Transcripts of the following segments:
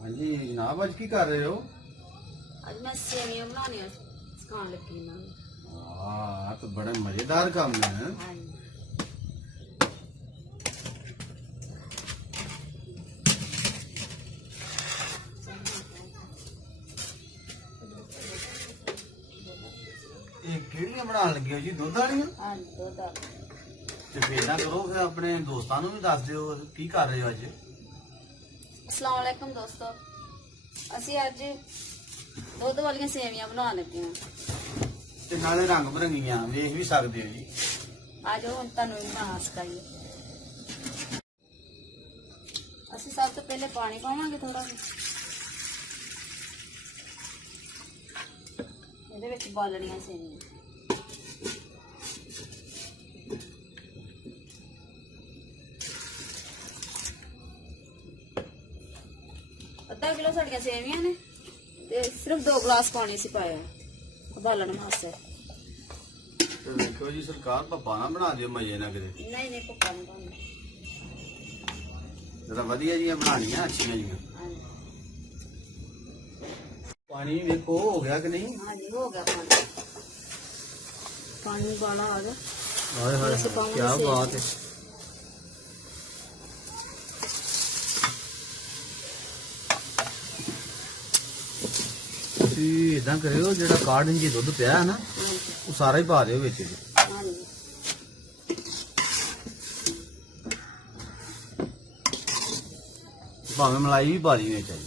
हाँ जी जनाब अज की कर रहे हो? आज मैं सेवियां बनाने सिखाने लगी ना। हाँ तो बड़ा मजेदार काम है। हाँ जी। ਕਿਹੜੀਆਂ ਬਣਾਉਣ ਲੱਗੇ ਹੋ ਜੀ? ਦੁੱਧ ਵਾਲੀਆਂ? हाँ जी दुध वाली। ਤੇ ਫੇਰ ਨਾ ਕਰੋ ਫਿਰ ਆਪਣੇ ਦੋਸਤਾਂ ਨੂੰ ਵੀ ਦੱਸ ਦਿਓ ਕੀ ਕਰ ਰਹੇ ਹੋ ਅੱਜ। अस्सलाम वालेकुम दोस्तों, ਅਸੀਂ ਅੱਜ ਦੁੱਧ ਵਾਲੀਆਂ ਸੇਵੀਆਂ ਬਣਾਉਣ ਲੱਗੇ ਹਾਂ। ਤੇ ਨਾਲੇ ਰੰਗ ਬਰੰਗੀਆਂ ਵੇਖ ਵੀ ਸਕਦੇ ਹੋ ਜੀ। ਅੱਜ ਹੁਣ ਤੁਹਾਨੂੰ ਵੀ ਬਣਾ ਸਿਖਾਈਏ। ਅਸੀਂ ਸਭ ਤੋਂ ਪਹਿਲੇ ਪਾਣੀ ਪਾਵਾਂਗੇ ਥੋੜਾ ਜਿਹਾ। ਇਹਦੇ ਵਿੱਚ ਬਾਲਣੀਆਂ ਸੇਵੀਆਂ। ਅੱਧਾ ਕਿਲੋ ਸਾਡੀਆਂ ਸੇਵੀਆਂ ਨੇ ਤੇ ਸਿਰਫ 2 ਗਲਾਸ ਪਾਣੀ ਸੀ ਪਾਇਆ ਉਬਾਲਣ ਵਾਸਤੇ। ਤੇ ਵੇਖੋ ਜੀ ਸਰਕਾਰ ਪੱਪਾ ਨਾ ਬਣਾ ਦਿਓ ਮਜੇ ਨਾਲ ਕਿਤੇ। ਨਹੀਂ ਨਹੀਂ ਪੱਕਾ ਨਹੀਂ ਪਾਉਣਾ। ਜਰਾ ਵਧੀਆ ਜੀਆਂ ਬਣਾਉਣੀਆਂ ਅੱਛੀਆਂ ਜੀਆਂ। ਹਾਂਜੀ ਪਾਣੀ ਵੇਖੋ ਹੋ ਗਿਆ ਕਿ ਨਹੀਂ? ਹਾਂਜੀ ਹੋ ਗਿਆ ਪਾਣੀ। ਪਾਣੀ ਵਾਲਾ ਆ ਗਿਆ। ਹਾਏ ਹਾਏ ਕੀ ਬਾਤ ਹੈ। ਤੁਸੀਂ ਇਦਾਂ ਕਰਿਓ ਜਿਹੜਾ ਕਾੜ ਇੰਜੀ ਦੁੱਧ ਪਿਆ ਹੈ ਨਾ ਉਹ ਸਾਰਾ ਹੀ ਪਾ ਦਿਓ ਵਿੱਚ ਜੀ। ਹਾਂਜੀ ਭਾਵੇਂ ਮਲਾਈ ਵੀ ਪਾ ਦੀ ਵਿੱਚ ਜੀ।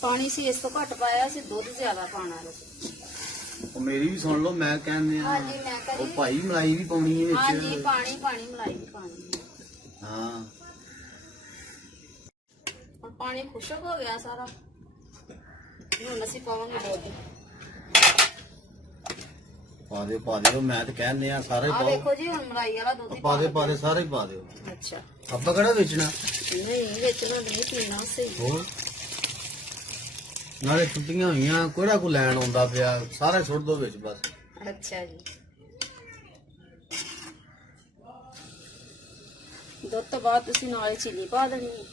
ਪਾਣੀ ਸੀ ਇਸ ਤੋਂ ਘੱਟ ਪਾਇਆ ਸੀ, ਦੁੱਧ ਜ਼ਿਆਦਾ ਪਾਣਾ ਹੈ। ਉਹ ਮੇਰੀ ਵੀ ਸੁਣ ਲਓ ਮੈਂ ਕਹਿੰਦੇ ਆ। ਹਾਂਜੀ ਮੈਂ ਉਹ ਕਰੀ। ਭਾਈ ਮਲਾਈ ਵੀ ਪਾਉਣੀ ਹੈ ਵਿੱਚ। ਹਾਂਜੀ ਪਾਣੀ ਮਲਾਈ ਵੀ ਪਾਣੀ ਹੈ। ਹਾਂ ਹੁਣ ਪਾਣੀ ਖੁਸ਼ਕ ਹੋ ਗਿਆ ਸਾਰਾ। ਹੁਣ ਅਸੀਂ ਪਾਵਾਂਗੇ ਦੁੱਧ। ਪਾ ਦਿਓ ਮੈਂ ਤਾਂ ਕਹਿੰਦੇ ਆ ਸਾਰਾ ਹੀ ਆ ਪਾਓ। ਦੇਖੋ ਜੀ ਹੁਣ ਮਲਾਈ ਵਾਲਾ ਦੁੱਧ ਹੀ ਪਾ ਦੇ ਸਾਰੇ ਹੀ ਪਾ ਦਿਓ। ਅੱਛਾ ਆਪਾਂ ਕਿਹੜਾ ਵੇਚਣਾ? ਨਹੀਂ ਵੇਚਣਾ ਨਹੀਂ, ਪੀਣਾ ਸਹੀ। ਹੋਰ ਨਾਲੇ ਛੁੱਟੀਆਂ ਹੋਈਆਂ ਕਿਹੜਾ ਕੋ ਲੈਣ ਆਉਂਦਾ ਪਿਆ, ਸਾਰੇ ਸੁੱਟ ਦੋ ਵਿੱਚ ਬਸ। ਅੱਛਾ ਜੀ ਦੁੱਧ ਤੋਂ ਬਾਅਦ ਤੁਸੀਂ ਨਾਲ ਚੀਨੀ ਪਾ ਦੇਣੀ ਹੈ।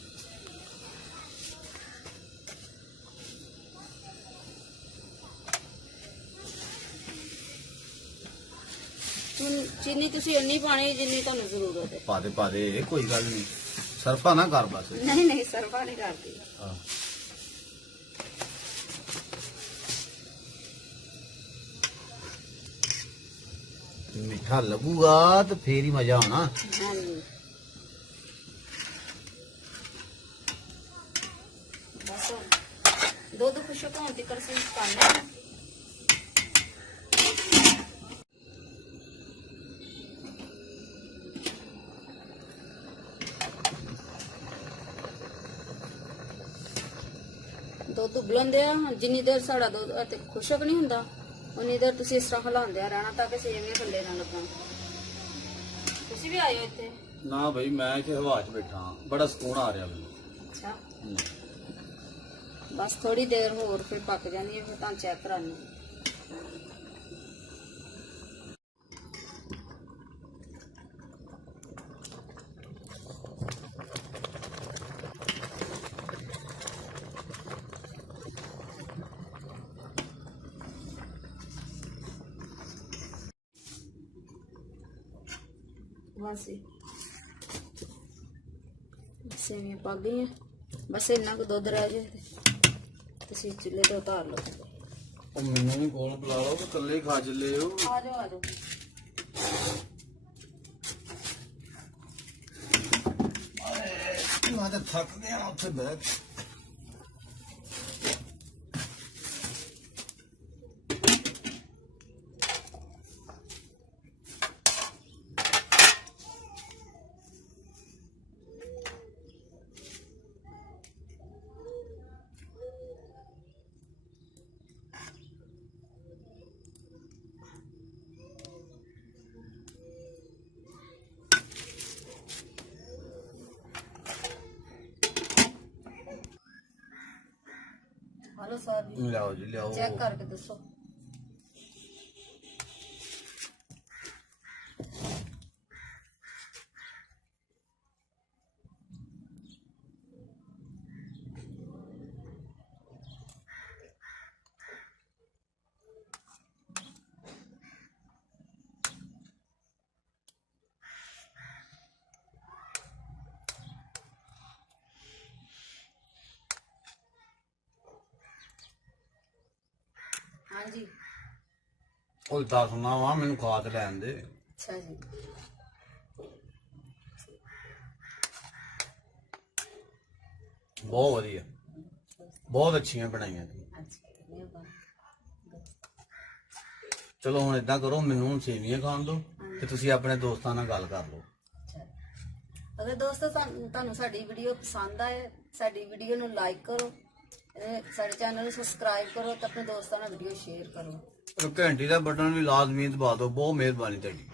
ਚੀਨੀ ਤੁਸੀਂ ਇੰਨੀ ਪਾਣੀ ਜਿੰਨੀ ਤੁਹਾਨੂੰ ਜ਼ਰੂਰਤ ਹੈ। ਪਾ ਦੇ ਕੋਈ ਗੱਲ ਨਹੀਂ, ਸਰਫਾ ਨਾ ਕਰ ਬਸ। ਨਹੀਂ ਸਰਫਾ ਨਹੀਂ ਕਰਦੀ। ਹਾਂ ਮਿੱਠਾ ਲੱਗੂਗਾ ਤੇ ਫੇਰ ਹੀ ਮਜ਼ਾ ਆਉਣਾ। ਹਾਂਜੀ ਬਸ ਦੁੱਧ ਖੁਸ਼ਕ ਹੋਣ ਤੱਕ ਅਸੀਂ ਕਰਨਾ। ਦੁੱਧ ਉਬਲਣ ਆ। ਜਿੰਨੀ ਦੇਰ ਸਾਡਾ ਦੁੱਧ ਤੇ ਖੁਸ਼ਕ ਨਹੀਂ ਹੁੰਦਾ ਉਨੀ ਦੇਰ ਤੁਸੀਂ ਇਸ ਤਰ੍ਹਾਂ ਹਿਲਾਉਂਦੇ ਰਹਿਣਾ ਤਾਂ ਕਿ ਸੇਵੀਆਂ ਥੱਲੇ ਨਾ ਲੱਗਣ। ਤੁਸੀਂ ਵੀ ਆਇਓ ਇੱਥੇ? ਨਾ ਭਾਈ ਮੈਂ ਇੱਥੇ ਹਵਾ 'ਚ ਬੈਠਾ ਹਾਂ, ਬੜਾ ਸਕੂਨ ਆ ਰਿਹਾ ਮੈਨੂੰ। ਅੱਛਾ ਬਸ ਥੋੜੀ ਦੇਰ ਹੋਰ ਫਿਰ ਪੱਕ ਜਾਂਦੀ ਹੈ, ਫਿਰ ਤਾਂ ਚੈੱਕ ਕਰਾਂਗੇ। बस सेवियां पक गई हैं। बस इन्ना को दुध रह जाए तुसी चूल्हे तो उतार लो। मैनू भी कोल बुला लो कि कल्ले खा चले हो। आ जाओ मैं तो थक गया उत्थे बैठ। हेलो सर लियाओ जी लियाओ, चेक करके दसो। ਉਹ ਤਾਂ ਸੁਣਾ ਵਾ ਮੈਨੂੰ ਖਾ ਤੇ ਲੈਣ ਦੇ। ਅੱਛਾ ਜੀ। ਬਹੁਤ ਵਧੀਆ, ਬਹੁਤ ਅੱਛੀਆਂ ਬਣਾਈਆਂ ਤੁਸੀਂ। ਚਲੋ ਹੁਣ ਏਦਾਂ ਕਰੋ, ਮੈਨੂੰ ਹੁਣ ਸੇਵੀਆਂ ਖਾਣ ਦਿਓ ਤੇ ਤੁਸੀਂ ਆਪਣੇ ਦੋਸਤਾਂ ਨਾਲ ਗੱਲ ਕਰ ਲਓ। ਅਗਰ ਦੋਸਤੋ ਤੁਹਾਨੂੰ ਸਾਡੀ ਵੀਡੀਓ ਪਸੰਦ ਆਏ, ਸਾਡੀ ਵੀਡੀਓ ਨੂੰ ਲਾਈਕ ਕਰੋ, ਸਾਡੇ ਚੈਨਲ ਨੂੰ ਸਬਸਕ੍ਰਾਈਬ ਕਰੋ ਤੇ ਆਪਣੇ ਦੋਸਤਾਂ ਨਾਲ ਵੀਡੀਓ ਸ਼ੇਅਰ ਕਰੋ। ਘੰਟੀ ਦਾ ਬਟਨ ਵੀ ਲਾਜ਼ਮੀ ਦਬਾ ਦਿਓ। ਬਹੁਤ ਮਿਹਰਬਾਨੀ ਤੁਹਾਡੀ।